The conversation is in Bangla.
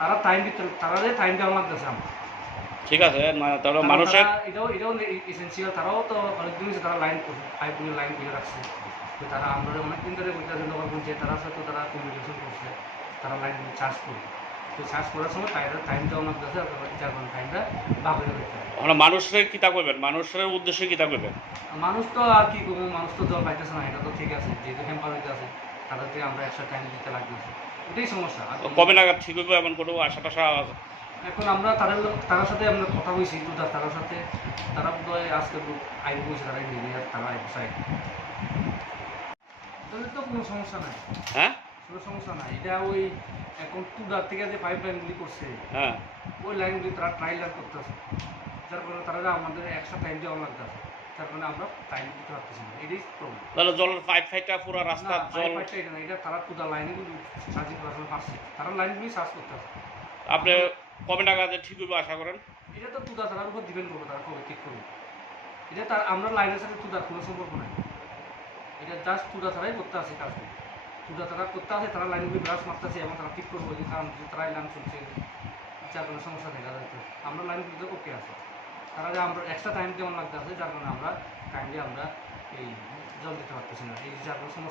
তারা টাইম দিতে, তারা যে টাইম দেওয়া লাগতেছে আমার। ঠিক আছে না, তাহলে কারণ মানুষের তারা এটাও এসেন্সিয়াল, তারাও তো অনেকদিন হচ্ছে তারা লাইন পাইপগুলো লাইন করে রাখছে। তো তারা আমরা অনেকদিন ধরে বলতেছে নগর পঞ্চায়েত, তারা সাথে তারা কমিউনিকেশন করছে, তারা লাইন চার্জ করবে। তো চার্জ করার সময় টাইম দেওয়া লাগতেছে, যার কারণে টাইমটা ভাগ হয়ে যেতে হবে। আমরা মানুষের কিতা করবেন, মানুষের উদ্দেশ্যে কিতা করবেন? মানুষ তো আর কি করবো, মানুষ তো জল পাইতেছে না, এটা তো ঠিক আছে, যেহেতু হ্যাম্পার হইতে আছে তাদেরকে আমরা এক্সট্রা টাইম দিতে লাগতেছে, এটাই সমস্যা। আর কবে নাগাদ ঠিক হইব এমন কোনো আশা টাশা আছে? এখন আমরা তার সাথে আমরা কথা বলছি তো তার সাথে, তারা বোধহয় আজকে আইব বলছে, তারা ইঞ্জিনিয়ার, তারা আইব সাইড। তাহলে তো কোনো সমস্যা নাই, হ্যাঁ কোনো সমস্যা নাই। এটা ওই এখন টুডার থেকে যে পাইপ লাইনগুলি করছে, হ্যাঁ ওই লাইনগুলি তারা ট্রায়াল রান করতেছে, যার কারণে তারা আমাদের এক্সট্রা টাইম দেওয়া লাগতেছে, যার কারণে আমরা টাইম দিতে পারতেছি না, এটাই প্রবলেম। তাহলে জলের পাইপ ফাইটটা পুরো না, রাস্তার জল। পাইপটা এটা না, এটা তারা টুডার লাইনগুলি সার্চিং করার সময় পাচ্ছে, তারা লাইনগুলি সার্চ করতেছে। আপনি কবে নাগাদ ঠিক হইব আশা করেন? এটা তো টুডা তারার উপর ডিপেন্ড করবে, তারা কবে ঠিক করবে। এটা তার আমরা লাইনের সাথে টুডার কোনো সম্পর্ক নাই, এটা জাস্ট টুডা তারাই করতে আছে কাজগুলি। টুডা তারা করতে আছে, তারা লাইনগুলি ব্রাশ মারতেছে এবং তারা ঠিক করবো, কারণ তারাই লাইন চলছে, যার কোনো সমস্যা দেখা যাচ্ছে। আমরা লাইনগুলিতে ওকে আছে, তারা যে আমরা এক্সট্রা টাইম কেমন লাগতে আছে, যার কারণে আমরা টাইমলি আমরা এই জল দিতে পারতেছি না, এই যার কোনো সমস্যা।